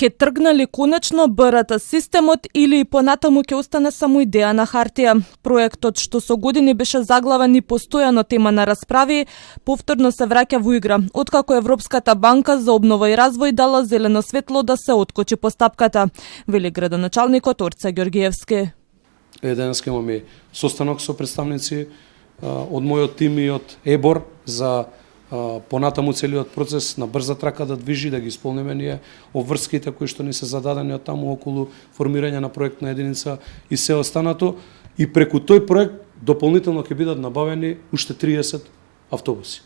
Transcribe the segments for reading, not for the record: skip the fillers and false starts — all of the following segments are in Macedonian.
Ке тргна ли конечно БРТ системот или понатаму ќе остане само идеја на хартија? Проектот, што со години беше заглавен и постојано тема на расправи, повторно се враќа во игра, откако Европската банка за обнова и развој дала зелено светло да се откочи постапката, вели градоначалникот Орце Ѓоргиевски. Денес имаме состанок со представници од мојот тим и од ЕБОР за понатаму целиот процес на брза трака да движи, да ги исполниме ние обврските кои што ни се зададени од таму околу формирање на проектна единица и се останато. И преку тој проект дополнително ќе бидат набавени уште 30 автобуси.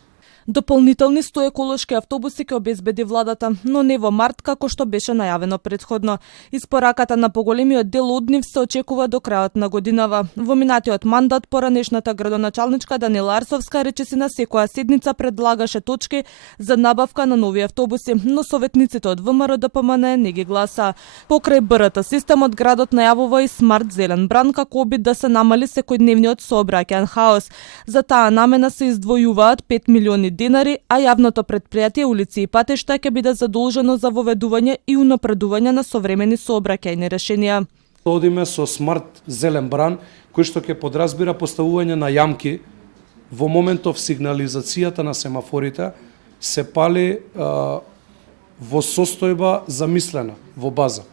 Дополнителни 100 еколошки автобуси ќе обезбеди владата, но не во март како што беше најавено предходно. Испораката на поголемиот дел од нив се очекува до крајот на годинава. Во минатиот мандат поранешната градоначалничка Данила Арсовска речиси на секоја седница предлагаше точки за набавка на нови автобуси, но советниците од ВМРО ДПМН не ги гласа. Покрај БРТ системот градот најавува и смарт зелен бран како обид да се намали секојдневниот сообраќајен хаос. За таа намена се издвојуваат 5 милиони денари, а јавното предпријатие улици и патишта ќе биде задолжено за воведување и унапредување на современи сообраќајни решенија. Одиме со смарт зелен бран, кој што ќе подразбира поставување на јамки во моментов сигнализацијата на семафорите се пали во состојба замислена во база.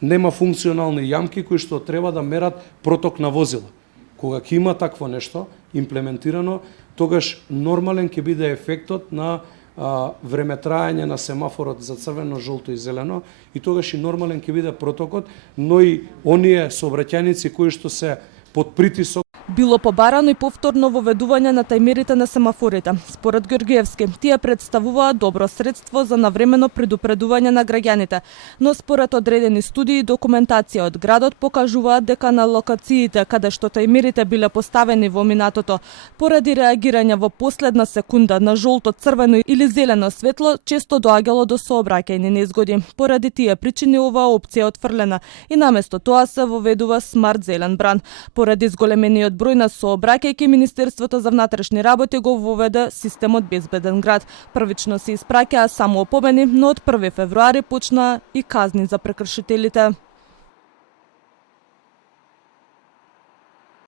Нема функционални јамки кои што треба да мерат проток на возила. Кога ќе има такво нешто имплементирано, тогаш нормален ќе биде ефектот на времетраење на семафорот за црвено, жолто и зелено, и тогаш и нормален ќе биде протокот, но и оние сообраќајници кои што се под притисок. Било побарано и повторно воведување на тајмерите на семафорите. Според Ѓоргиевски, тие представуваат добро средство за навремено предупредување на граѓаните, но според одредени студии и документација од градот покажуваат дека на локациите каде што тајмерите биле поставени во минатото, поради реагирање во последна секунда на жолто, црвено или зелено светло, често доаѓало до сообраќајни незгоди. Поради тие причини оваа опција е отфрлена и наместо тоа се воведува смарт зелен бран. Поради зголемениот број на сообраќајки, Министерството за внатрешни работи го воведе системот Безбеден град. Првично се испраќаа само опомени, но од 1 февруари почна и казни за прекршителите.